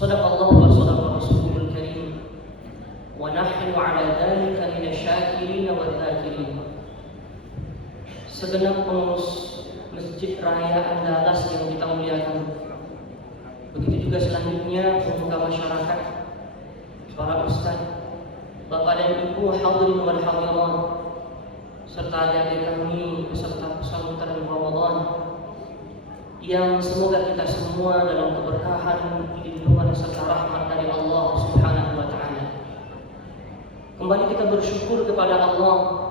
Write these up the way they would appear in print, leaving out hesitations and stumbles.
Shadaqallahu wa shadaqa rasulul karim. Wa nahnu ala dhalika minasyakirin wa dzakirin. Segenap pengurus Masjid Raya Andalas yang kita muliakan, begitu juga selanjutnya pemuka masyarakat, para ustaz, bapak dan ibu hadirin wal hadirat, serta adik-adik kami peserta pesantren Ramadan, yang semoga kita semua dalam keberkahan, lindungan serta rahmat dari Allah Subhanahu wa taala. Kembali kita bersyukur kepada Allah.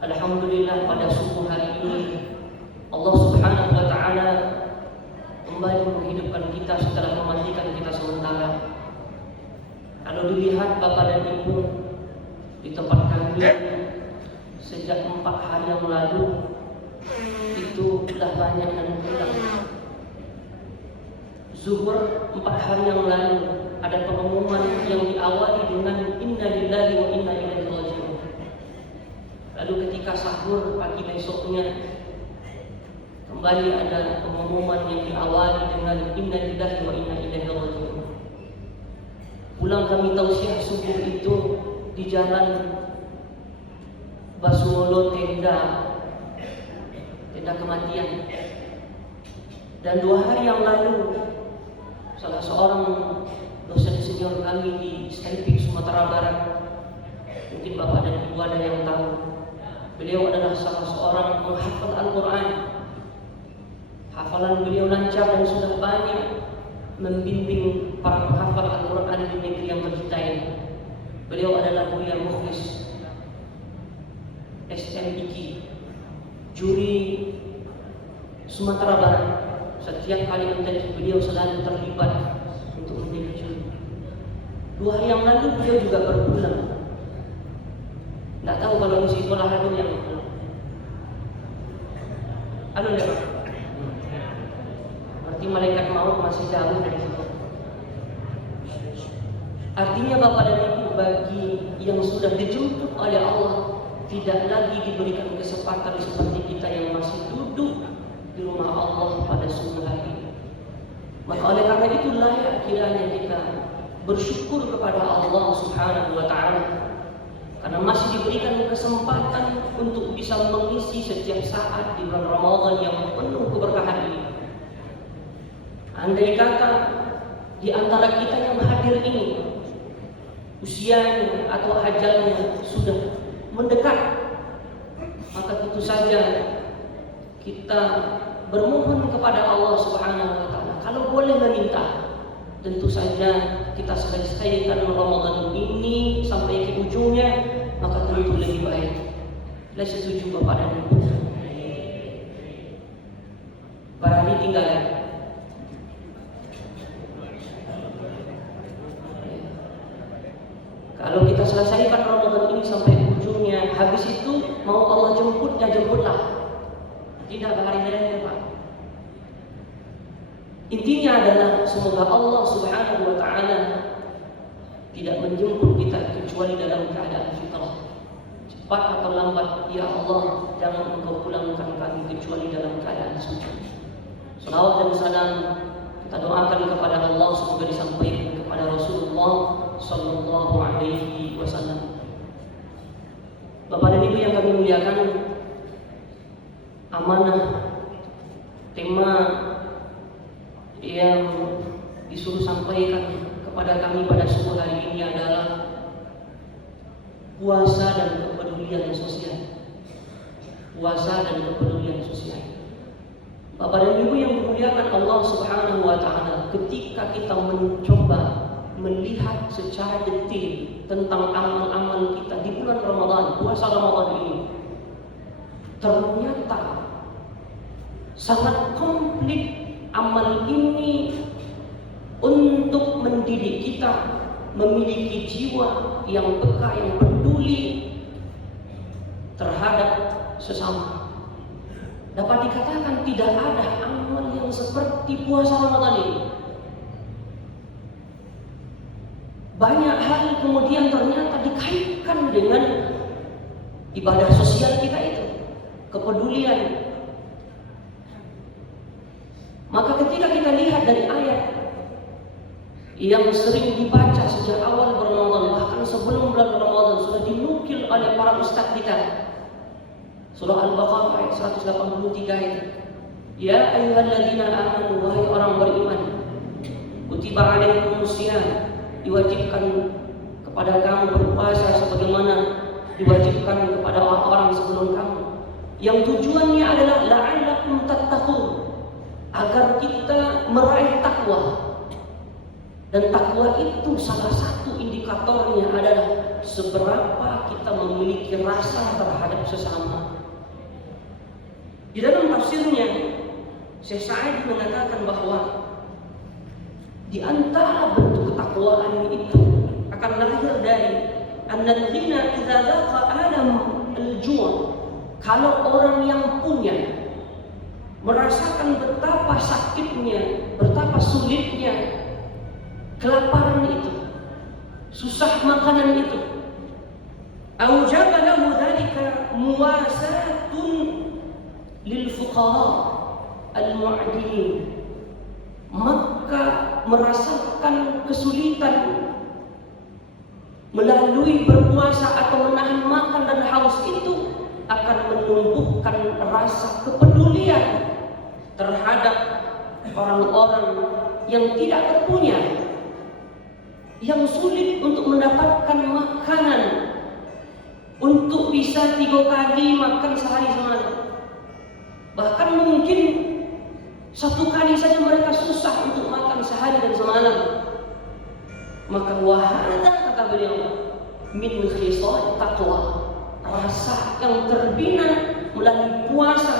Alhamdulillah pada subuh hari ini Allah Subhanahu wa taala kembali menghidupkan kita setelah mematikan kita sementara. Kalau dilihat Bapak dan Ibu di tempat kami sejak 4 hari yang lalu itu telah banyak dan pulang. Zuhur 4 hari yang lalu ada pengumuman yang diawali dengan Inna lillahi wa inna ilaihi raji'un. Lalu ketika sahur pagi besoknya kembali ada pengumuman yang diawali dengan Inna lillahi wa inna ilaihi raji'un. Pulang kami tausiah subuh itu di jalan Baswolo tenda kematian. Dan 2 hari yang lalu salah seorang dosen senior kami di Stempik Sumatera Barat, mungkin Bapak dan Ibu ada yang tahu, beliau adalah salah seorang penghafal Al-Quran. Hafalan beliau lancar dan sudah banyak membimbing para penghafal Al-Quran di negeri yang tercinta ini. Beliau adalah Buya Mukhlis SMIK, juri Sumatera Barat. Setiap kali menjadi beliau selalu terlibat untuk menjadi juri. 2 hari yang lalu beliau juga berpulang. Tidak tahu kalau misi sekolah itu yang ya Pak? Berarti malaikat maut masih jauh dari situ. Artinya Bapak dan Ibu, bagi yang sudah dijemput oleh Allah, tidak lagi diberikan kesempatan seperti kita yang masih duduk di rumah Allah pada subuh hari. Maka oleh karena itu layak kiranya kita bersyukur kepada Allah Subhanahu wa taala karena masih diberikan kesempatan untuk bisa mengisi setiap saat di bulan Ramadan yang penuh keberkahan ini. Andai kata di antara kita yang hadir ini usianya atau ajalnya sudah mendekat, maka tentu saja kita bermohon kepada Allah Subhanahu wa taala. Kalau boleh meminta, tentu saja kita selesaikan Ramadan ini sampai ke ujungnya, maka tentu lebih baik. Saya setuju Bapak dan Ibu. Barangkali tinggal kalau kita selesaikan Ramadan ini sampai ujungnya, habis itu mau Allah jemput, ya jemputlah. Tidak hari lain, Pak. Intinya adalah semoga Allah Subhanahu wa taala tidak menjemput kita kecuali dalam keadaan fitrah. Cepat atau lambat, ya Allah, jangan Engkau pulangkan kami kecuali dalam keadaan suci. Salawat dan salam kita doakan kepada Allah semoga disampaikan kepada Rasulullah sallallahu alaihi wasallam. Bapak dan Ibu yang kami muliakan, amanah tema yang disuruh sampaikan kepada kami pada subuh hari ini adalah puasa dan kepedulian sosial. Puasa dan kepedulian sosial. Bapak dan Ibu yang dimuliakan Allah Subhanahu wa taala, ketika kita mencoba melihat secara detail tentang amal-amal kita di bulan Ramadan, puasa Ramadan ini, ternyata sangat komplit amal ini untuk mendidik kita memiliki jiwa yang peka, yang peduli terhadap sesama. Dapat dikatakan tidak ada amal yang seperti puasa Ramadan ini. Banyak hal kemudian ternyata dikaitkan dengan ibadah sosial kita itu, kepedulian. Maka ketika kita lihat dari ayat yang sering dibaca sejak awal Ramadan, bahkan sebelum bulan Ramadan sudah dinukil oleh para ustaz kita. Surah Al-Baqarah ayat 183 itu. Ya ayyuhalladzina amanu, wahai orang beriman, kutiba alaikumus syiyam, diwajibkan kepada kamu berpuasa sebagaimana diwajibkan kepada orang-orang sebelum kamu. Yang tujuannya adalah la'allakum tattaqun, agar kita meraih takwa. Dan takwa itu salah satu indikatornya adalah seberapa kita memiliki rasa terhadap sesama. Di dalam tafsirnya, Syekh Sa'id mengatakan bahwa di antara bentuk ketakwaan itu akan lahir dari annal ghina idza dhaqa alam al-ju'. Kalau orang yang punya merasakan betapa sakitnya, betapa sulitnya kelaparan itu, susah makanan itu, aujaba lahu dzalika muwasatun lil fuqara al-mu'adilin, maka merasakan kesulitan melalui berpuasa atau menahan makan dan haus itu akan menumbuhkan rasa kepedulian terhadap orang-orang yang tidak punya, yang sulit untuk mendapatkan makanan untuk bisa 3 kali makan sehari semalam. Bahkan mungkin 1 kali saja mereka susah untuk makan sehari dan semalam. Maka wahada, kata beliau, min khisal taqwa, rasa yang terbina melalui puasa,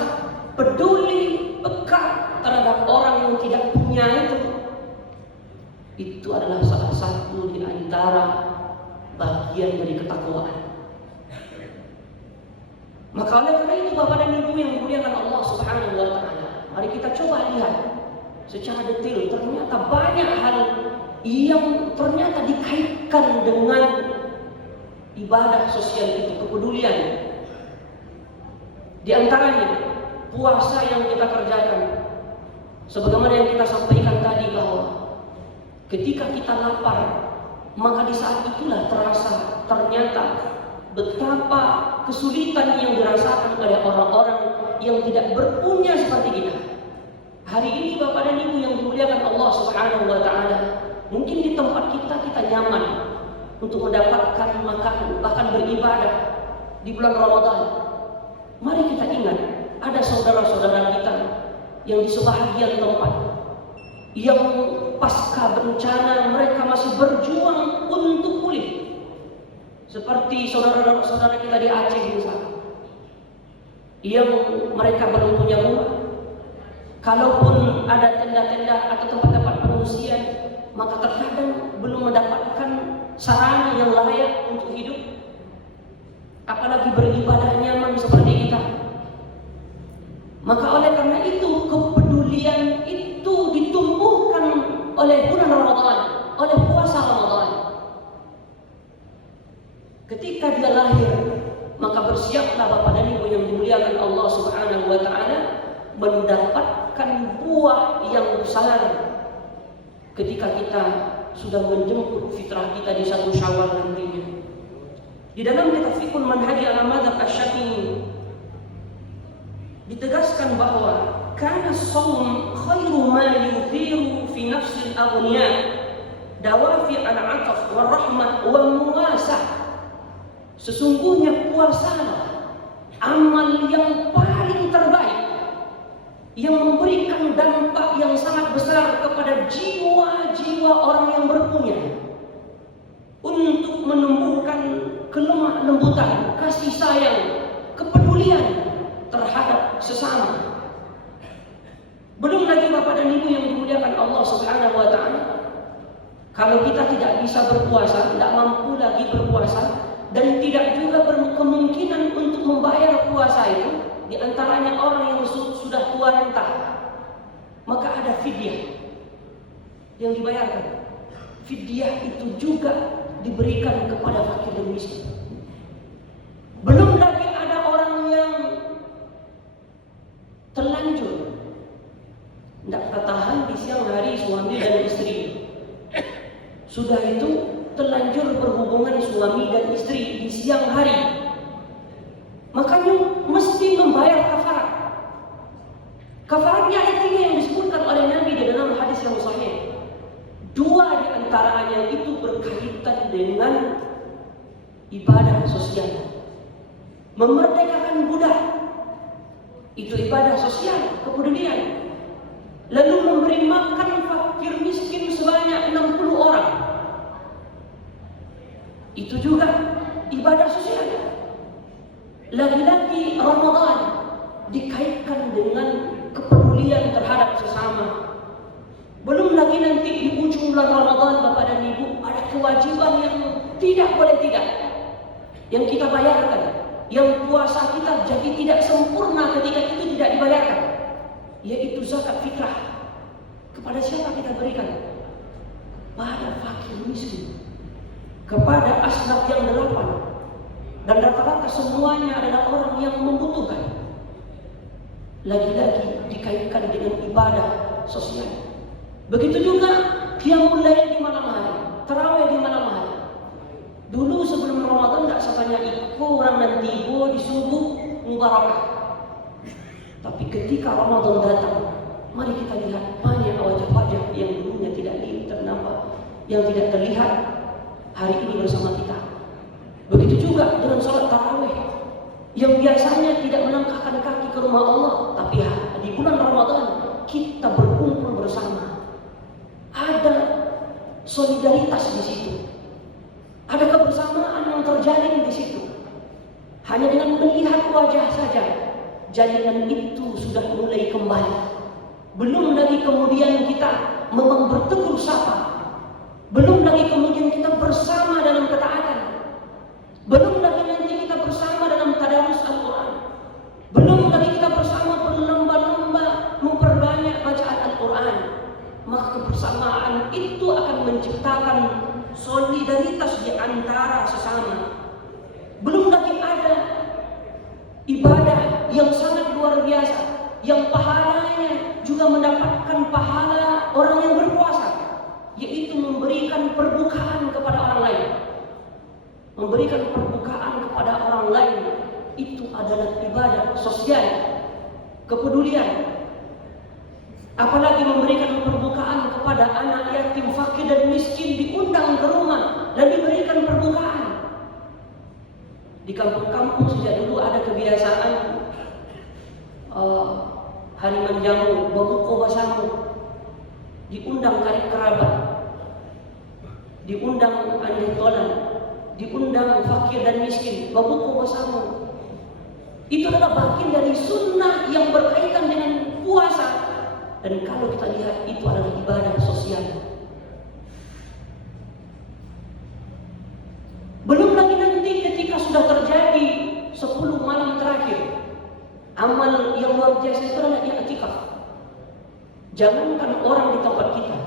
peduli, peka terhadap orang yang tidak punya itu adalah salah satu di antara bagian dari ketakwaan. Maka oleh karena itu Bapak dan Ibu yang dimuliakan Allah Subhanahu wa taala, mari kita coba lihat secara detail, ternyata banyak hal yang ternyata dikaitkan dengan ibadah sosial itu, kepedulian. Di antaranya puasa yang kita kerjakan, sebagaimana yang kita sampaikan tadi bahwa ketika kita lapar, maka di saat itulah terasa ternyata betapa kesulitan yang dirasakan oleh orang-orang yang tidak berpunya seperti kita. Hari ini Bapak dan Ibu yang dimuliakan Allah Subhanahu wa taala, mungkin di tempat kita nyaman untuk mendapatkan makanan, bahkan beribadah di bulan Ramadan. Mari kita ingat, ada saudara-saudara kita yang di sebahagian tempat yang pasca bencana mereka masih berjuang untuk pulih. Seperti saudara-saudara kita di Aceh misalnya, yang mereka belum punya rumah. Kalaupun ada tenda-tenda atau tempat-tempat pengungsian, maka terkadang belum mendapatkan sarana yang layak untuk hidup, apalagi beribadah nyaman seperti kita. Maka oleh karena itu kepedulian itu ditumbuhkan oleh bulan Ramadan, oleh puasa Ramadan. Ketika dia lahir, maka bersiaplah Bapak dan Ibu yang dimuliakan Allah Subhanahu wa taala mendapatkan buah yang besar ketika kita sudah menjemput fitrah kita di 1 Syawal nantinya. Di dalam kitab Fiqhul Manhaji al-Madzhab Asy-Syafi'i ditegaskan bahwa kana shaum khairu ma yuthiru fi nafsil aghniya dawafi al-'ataf wa rahmah wa muwasah. Sesungguhnya puasa amal yang paling terbaik yang memberikan dampak yang sangat besar kepada jiwa-jiwa orang yang berpunya untuk menumbuhkan kelemah lembutan, kasih sayang, kepedulian terhadap sesama. Belum lagi Bapak dan Ibu yang dimuliakan Allah Subhanahu wa taala, kalau kita tidak bisa berpuasa, tidak mampu lagi berpuasa, dan tidak juga berkemungkinan untuk membayar puasa itu, di antaranya orang yang sudah tua renta, maka ada fidyah yang dibayarkan. Fidyah itu juga diberikan kepada fakir dan miskin. Belum lagi ada orang yang terlanjur tidak ketahan di siang hari suami dan istri, Sudah itu terlanjur berhubungan suami dan istri di siang hari, makanya mesti membayar kafarat. Kafaratnya ada 3 yang disebutkan oleh Nabi di dalam hadis yang sahih. 2 di antaranya itu berkaitan dengan ibadah sosial. Memerdekakan budak, itu ibadah sosial, kepedulian. Lalu memberi makan fakir miskin sebanyak 60 orang, itu juga ibadah sosial. Lagi-lagi Ramadan dikaitkan dengan kepedulian terhadap sesama. Belum lagi nanti di ujung bulan Ramadan, Bapak dan Ibu, ada kewajiban yang tidak boleh tidak, yang kita bayarkan, yang puasa kita jadi tidak sempurna ketika itu tidak dibayarkan, yaitu zakat fitrah. Kepada siapa kita berikan? Pada fakir miskin, kepada asnaf yang 8, dan rata-rata semuanya adalah orang yang membutuhkan. Lagi-lagi dikaitkan dengan ibadah sosial. Begitu juga qiyamul lail di malam hari, tarawih di malam hari. Dulu sebelum Ramadan tak sebanyak itu orang dan tiba di subuh mubarakah. Tapi ketika Ramadan datang, mari kita lihat banyak wajah-wajah yang dulunya tidak ternampak, yang tidak terlihat hari ini bersama kita. Begitu juga dengan sholat tarawih yang biasanya tidak melangkahkan kaki ke rumah Allah, tapi di bulan Ramadan kita berkumpul bersama. Ada solidaritas di situ, ada kebersamaan yang terjalin di situ. Hanya dengan melihat wajah saja, jalinan itu sudah mulai kembali. Belum lagi kemudian kita memang bertegur sapa, belum lagi kemudian kita bersama dalam ketaatan, belum lagi nanti kita bersama dalam tadarus Al-Quran, belum lagi kita bersama berlomba-lomba memperbanyak bacaan Al-Quran. Maka kebersamaan itu akan menciptakan solidaritas di antara sesama. Belum lagi ada ibadah yang sangat luar biasa, yang pahalanya juga mendapatkan pahala orang yang berpuasa, yaitu memberikan perbukaan kepada orang lain. Memberikan perbukaan kepada orang lain itu adalah ibadah sosial, kepedulian. Apalagi memberikan perbukaan kepada anak yatim, fakir dan miskin, diundang ke rumah dan diberikan perbukaan. Di kampung-kampung sejak dulu ada kebiasaan hari menjamu, babuko basamu, diundang karib kerabat, diundang ahli tolan, diundang fakir dan miskin, babuko basamu. Itu adalah bagian dari sunnah yang berkaitan dengan puasa. Dan kalau kita lihat itu adalah ibadah sosial. Belum lagi nanti ketika sudah terjadi 10 malam terakhir, amal yang luar biasa itu adalah i'tikaf. Jangankan orang di tempat kita,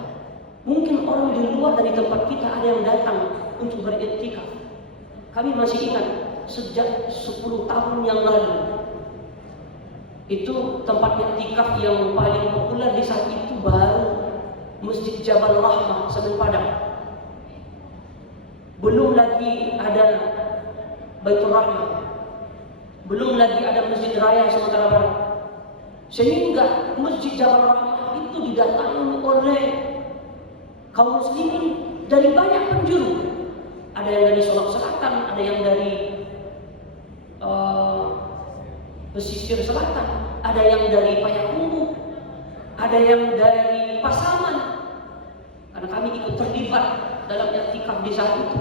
mungkin orang di luar dari tempat kita ada yang datang untuk beriktikaf. Kami masih ingat sejak 10 tahun yang lalu, itu tempat iktikaf yang paling populer di saat itu baru Masjid Jabal Rahmah, Semen Padang. Belum lagi ada Baitur Rahmah, belum lagi ada Masjid Raya Sumatera Barat. Sehingga Masjid Jabal Rahmah itu didatangi oleh kaum muslimin dari banyak penjuru. Ada yang dari Solok Selatan, ada yang dari pesisir selatan, ada yang dari Payakumbuh, ada yang dari Pasaman. Karena kami ikut terlibat dalam iktikaf di saat itu,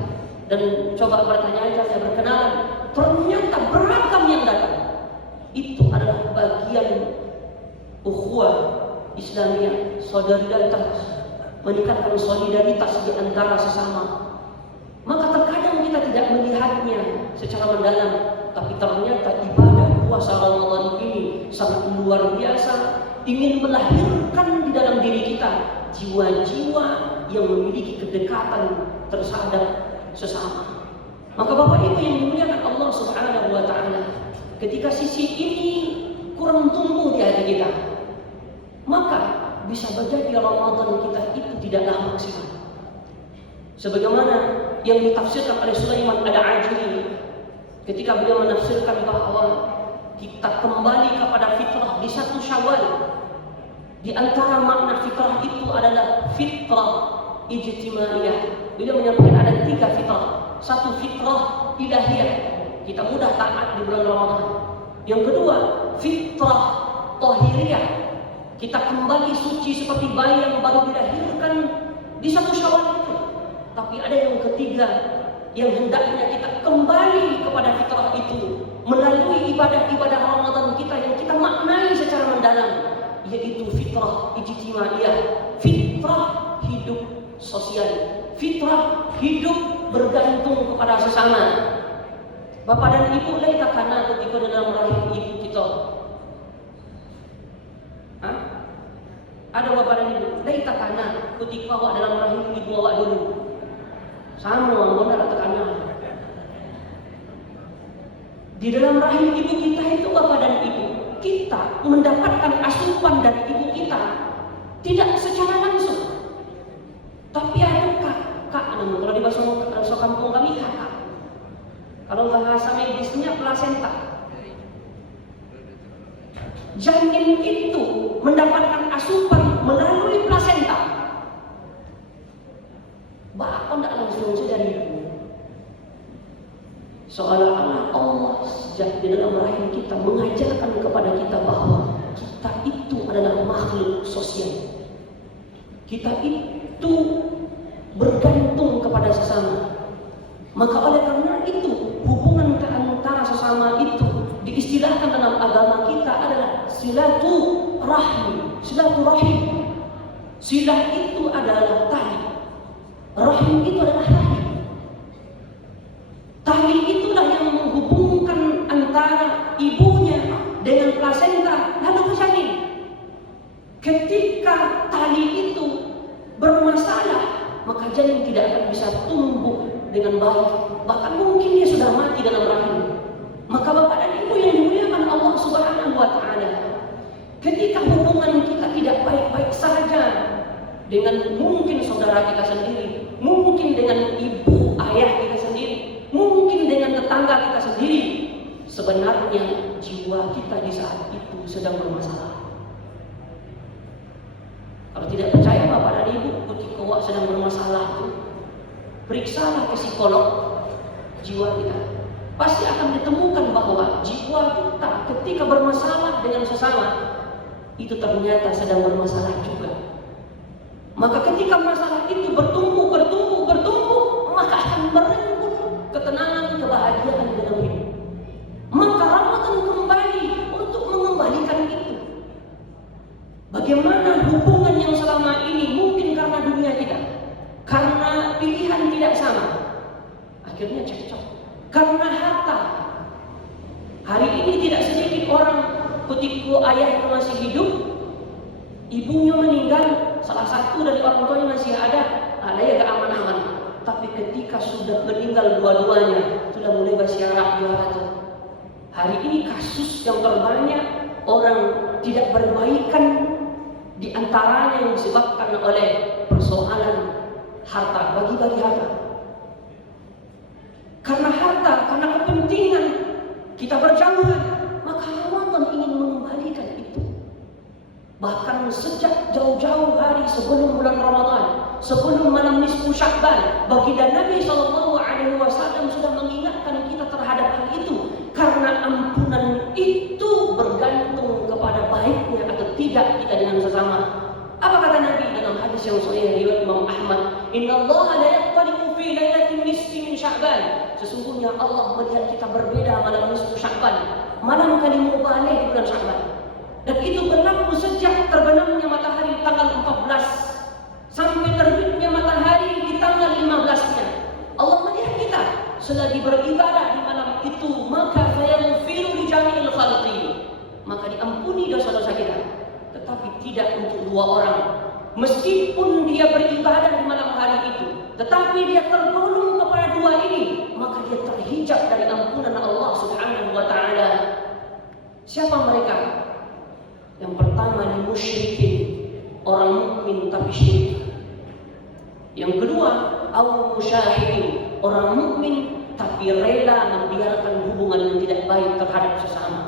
dan coba bertanya aja, saya berkenalan, ternyata beragam yang datang. Itu adalah bagian ukhuwah Islamiyah, solidaritas, meningkatkan solidaritas di antara sesama. Maka terkadang kita tidak melihatnya secara mendalam, tapi ternyata ibadah puasa Ramadan ini sangat luar biasa, ingin melahirkan di dalam diri kita jiwa-jiwa yang memiliki kedekatan terhadap sesama. Maka Bapak Ibu yang dimuliakan Allah Subhanahu wa taala, ketika sisi ini kurang tumbuh di hati kita, maka bisa menjadi Ramadan kita itu tidaklah maksimal. Sebagaimana yang ditafsirkan oleh Sulaiman Al-Ajuri ketika beliau menafsirkan bahwa kita kembali kepada fitrah di 1 Syawal. Di antara makna fitrah itu adalah fitrah ijtimaiyah. Beliau menyampaikan ada 3 fitrah. 1 fitrah ilahiyah, kita mudah taat di bulan Ramadan. Yang kedua, fitrah tahiriyah, kita kembali suci seperti bayi yang baru dilahirkan di 1 Syawal itu. Tapi ada yang ketiga, yang hendaknya kita kembali kepada fitrah itu melalui ibadah-ibadah Ramadan kita yang kita maknai secara mendalam, yaitu fitrah ijtimaiyah, fitrah hidup sosial, fitrah hidup bergantung kepada sesama. Bapak dan Ibu, laita kana ketika dalam rahim ibu kita. Ada bapak dan ibu, laita kana ketika awak dalam rahim ibu awak dulu. Sama benar tekanan. Di dalam rahim ibu kita itu bapak dan ibu, kita mendapatkan asupan dari ibu kita tidak secara langsung. Tapi ada kakak namanya, kalau di bahasa kampung kami kakak. Kalau bahasa medisnya plasenta. Janin itu mendapatkan asupan melalui plasenta. Bahkan tidak langsung dari ibu. Seolah-olah Allah sejak di dalam rahim kita mengajarkan kepada kita bahwa kita itu adalah makhluk sosial. Kita itu bergantung kepada sesama. Maka oleh karena itu, hubungan antara sesama itu diistilahkan dalam agama kita adalah silaturahmi. Silaturahim. Silah itu adalah tali. Rahim itu adalah tali. Tali itulah yang menghubungkan antara ibunya dengan plasenta lalu ke janin. Ketika tali itu bermasalah, maka janin tidak akan bisa tumbuh dengan baik. Bahkan mungkin dia sudah mati dalam rahim. Maka bapak dan ibu yang dimuliakan Allah Subhanahu wa Ta'ala, ketika hubungan kita tidak baik-baik saja dengan mungkin saudara kita sendiri, mungkin dengan ibu ayah kita sendiri, mungkin dengan tetangga kita sendiri, sebenarnya jiwa kita di saat itu sedang bermasalah. Kalau tidak percaya bapak dan ibu, ketika awak sedang bermasalah itu, periksalah ke psikolog jiwa kita. Pasti akan ditemukan bahwa jiwa kita ketika bermasalah dengan sesama itu ternyata sedang bermasalah juga. Maka ketika masalah itu bertumbuh, maka akan merenggut ketenangan, kebahagiaan di dalam hidup. Maka Ramadan kembali untuk mengembalikan itu. Bagaimana hubungan yang selama ini mungkin karena dunia kita, karena pilihan tidak sama, akhirnya cekcok. Karena harta, hari ini tidak sedikit orang ketika ayahnya masih hidup, ibunya meninggal, salah satu dari orang tuanya masih ada ya gak aman-aman. Tapi ketika sudah meninggal dua-duanya, sudah mulai bersiarah juara. Hari ini kasus yang terbanyak orang tidak berbaikan, di antaranya yang disebabkan oleh persoalan harta, bagi-bagi harta. Karena harta, karena kepentingan kita berjauhan, maka Ramadan ingin mengembalikan itu. Bahkan sejak jauh-jauh hari sebelum bulan Ramadan, sebelum malam nisfu Sya'ban, baginda Nabi SAW sudah mengingatkan kita terhadap hal itu. Karena ampunan itu bergantung kepada baiknya atau tidak kita dengan sesama. Apa kata Nabi dalam hadis yang sahih riwayat Imam Ahmad? Innallaha la yattali'u fi lailatin nisfi min Sya'ban. Sesungguhnya Allah melihat kita berbeda malam nisfu Sya'ban, malam kali mubalah di bulan Sya'ban. Dan itu berlaku sejak terbenamnya matahari tanggal 14 sampai terbitnya matahari di tanggal 15-nya. Allah melihat kita selagi beribadah di malam itu, maka fayaghfiru li jami'il khalqi, maka diampuni dosa-dosa kita. Tetapi tidak untuk dua orang. Meskipun dia beribadah di malam hari itu, tetapi dia tergolong kepada dua ini, maka dia terhijab dari ampunan Allah Subhanahu wa Ta'ala. Siapa mereka? Yang pertama, musyrikin, orang mukmin tapi syirik. Yang kedua, au musyahidin, orang mukmin tapi rela membiarkan hubungan yang tidak baik terhadap sesama.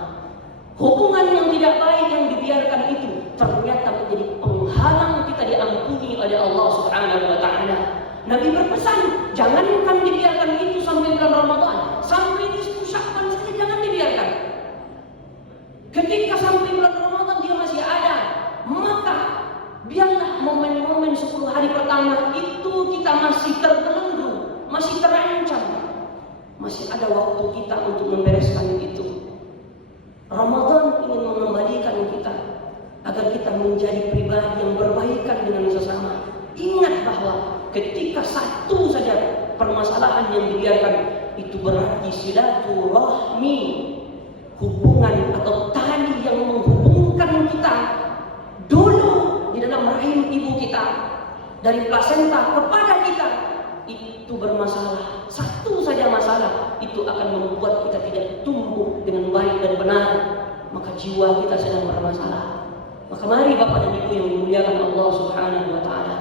Hubungan yang tidak baik yang dibiarkan itu ternyata menjadi penghalang kita diampuni oleh Allah Subhanahu wa taala. Nabi berpesan, jangankan dibiarkan itu sampai bulan Ramadan, sampai nisfu Sya'ban saja jangan dibiarkan. Ketika sampai bulan Ramadan dia masih ada, maka biarlah momen-momen 10 hari pertama itu kita masih terbelenggu, masih terancam. Masih ada waktu kita untuk membereskan itu. Ramadan ingin mengembalikan kita agar kita menjadi pribadi yang berbaikan dengan sesama. Ingat bahwa ketika satu saja permasalahan yang dibiarkan, itu berarti silaturahmi, hubungan atau tali yang menghubungkan kita dulu di dalam rahim ibu kita, dari plasenta kepada kita, itu bermasalah. Satu saja masalah itu akan membuat kita tidak tumbuh dengan baik dan benar, maka jiwa kita sedang bermasalah. Maka mari Bapak dan Ibu yang dimuliakan Allah Subhanahu wa taala,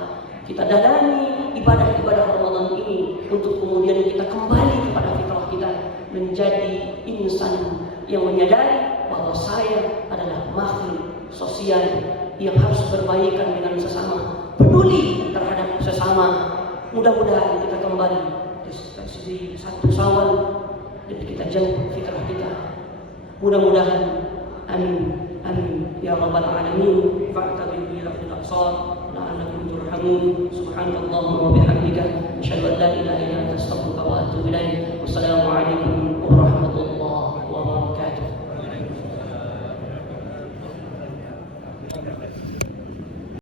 kita dalami ibadah-ibadah Ramadan ini untuk kemudian kita kembali kepada fitrah kita, menjadi insan yang menyadari bahwa saya adalah makhluk sosial yang harus berbaikan dengan sesama, peduli terhadap sesama. Mudah-mudahan kita kembali di 1 Syawal dan kita jauh fitrah kita. Mudah-mudahan, amin amin ya rabbal alamin. Fa'tabiru ila al-aqsar la'allakum turhamun. Subhanallahumma wa bihamdika asyhadu an la ilaha illa anta astaghfiruka wa atubu ilaik. Wassalamu alaikum warahmatullahi